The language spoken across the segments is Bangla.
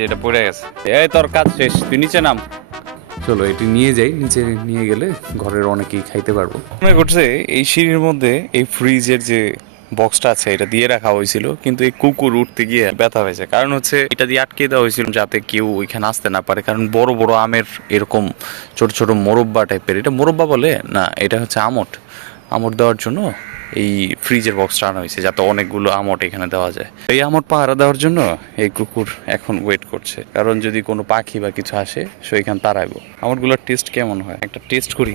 যেটা পড়ে গেছে, এই তোর কাজ শেষ, তুই নিচে নাম। চলো এটি নিয়ে যাই, নিচে নিয়ে গেলে ঘরের অনেকেই খাইতে পারবো। মনে করছে এই সিঁড়ির মধ্যে এই ফ্রিজের যে বক্সটা আছে এটা দিয়ে রাখা হয়েছিল, কিন্তু এই কুকুর উঠতে গিয়ে ব্যথা হয়েছে। কারণ হচ্ছে এটা দিয়ে আটকে দেওয়া হয়েছিল যাতে কেউ ওইখানে আসতে না পারে। কারণ বড় বড় আমের এরকম ছোট ছোট মোরব্বা টাইপের, এটা মোরব্বা বলে না, এটা হচ্ছে আমট। আমট দেওয়ার জন্য এই ফ্রিজের বক্সটা আনা হয়েছে, যাতে অনেকগুলো আমট এখানে দেওয়া যায়। এই আমট পাহারা দেওয়ার জন্য এই কুকুর এখন ওয়েট করছে, কারণ যদি কোনো পাখি বা কিছু আসে সে এখানে তাড়াইবো। আমটগুলোর টেস্ট কেমন হয় একটা টেস্ট করি।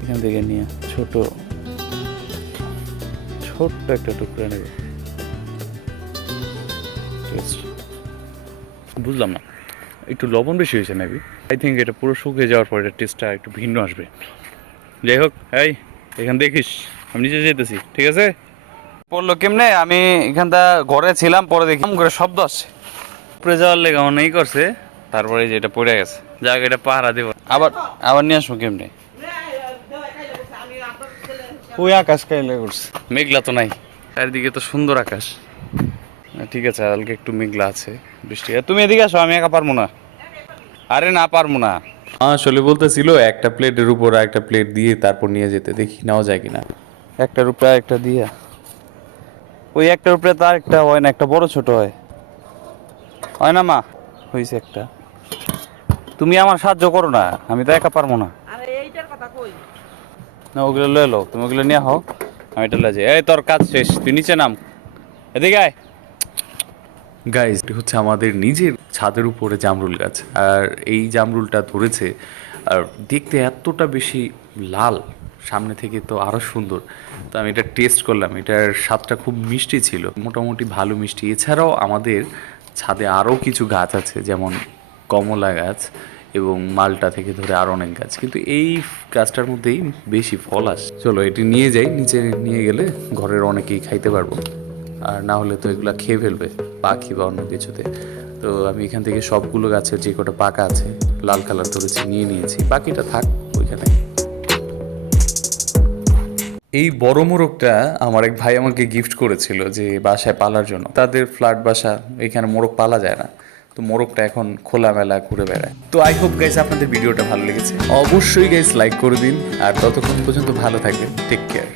এখান থেকে নিয়ে ছোট্ট একটা টুকরা নেব। বুঝলাম না, একটু লবণ বেশি হয়েছে মেবি। আই থিঙ্ক এটা পুরো শুকিয়ে যাওয়ার পর এটা টেস্টটা একটু ভিন্ন আসবে। যাই হোক, এই এখান দেখিস আমি নিচে যেতেছি, ঠিক আছে? পড়লো কেমনে, আমি এখানটা ঘরে ছিলাম, পরে দেখি করে শব্দ আসছে, উপরে যাওয়ার লেগে অনেকই করছে, তারপরে যে এটা পড়ে গেছে। যাক, এটা পাহারা দেবো, আবার আবার নিয়ে আসবো কেমনে। ওই আকাশ কাইলে করছে, মেঘলা তো নাই, চারিদিকে তো সুন্দর আকাশ। ঠিক আছে, হালকা একটু মেঘলা আছে, বৃষ্টি। তুমি এদিকে আসো, আমি একা পারবো না। আরে না, পারবো না। আসলে বলতেছিল একটা প্লেটের উপর একটা প্লেট দিয়ে তারপর নিয়ে যেতে, দেখি নেওয়া যায় কিনা। একটার উপরে একটা দিয়া, ওই একটার উপরে তার একটা হয় না, একটা বড় ছোট হয়, হয় না মা? হয়েছে একটা। তুমি আমার সাহায্য করো না, আমি তো একা পারবো না। না, ওগুলো লয়ে লো, তুমি ওগুলো নিয়ে হও, আমি এটা লয়ে যাই। এই তোর কাজ শেষ, তুই নিচে নাম, এদিকে আয়। গাইজ, এটি হচ্ছে আমাদের নিজের ছাদের উপরে জামরুল গাছ, আর এই জামরুলটা ধরেছে, আর দেখতে এতটা বেশি লাল, সামনে থেকে তো আরও সুন্দর। তো আমি এটা টেস্ট করলাম, এটার স্বাদটা খুব মিষ্টি ছিল, মোটামুটি ভালো মিষ্টি। এছাড়াও আমাদের ছাদে আরও কিছু গাছ আছে, যেমন কমলা গাছ এবং মালটা থেকে ধরে আরও অনেক গাছ, কিন্তু এই গাছটার মধ্যেই বেশি ফল আসে। চলো এটি নিয়ে যাই, নিচে নিয়ে গেলে ঘরের অনেকেই খাইতে পারবো, আর না হলে তো এগুলা খেয়ে ফেলবে পাখি বা অন্য কিছুতে। তো আমি এখান থেকে সবগুলো গাছের যে কটা পাকা আছে লাল কালার ধরেছি নিয়ে নিয়েছি, বাকিটা থাক ওইখানে। এই বড় মোরগটা আমার এক ভাই আমাকে গিফট করেছিল যে বাসায় পালার জন্য, তাদের ফ্ল্যাট বাসা, এখানে মোরগ পালা যায় না, তো মোরগটা এখন খোলামেলা ঘুরে বেড়ায়। তো আই হোপ গাইস আপনাদের ভিডিওটা ভালো লেগেছে, অবশ্যই গাইস লাইক করে দিন, আর ততক্ষণ পর্যন্ত ভালো থাকবেন, টেক কেয়ার।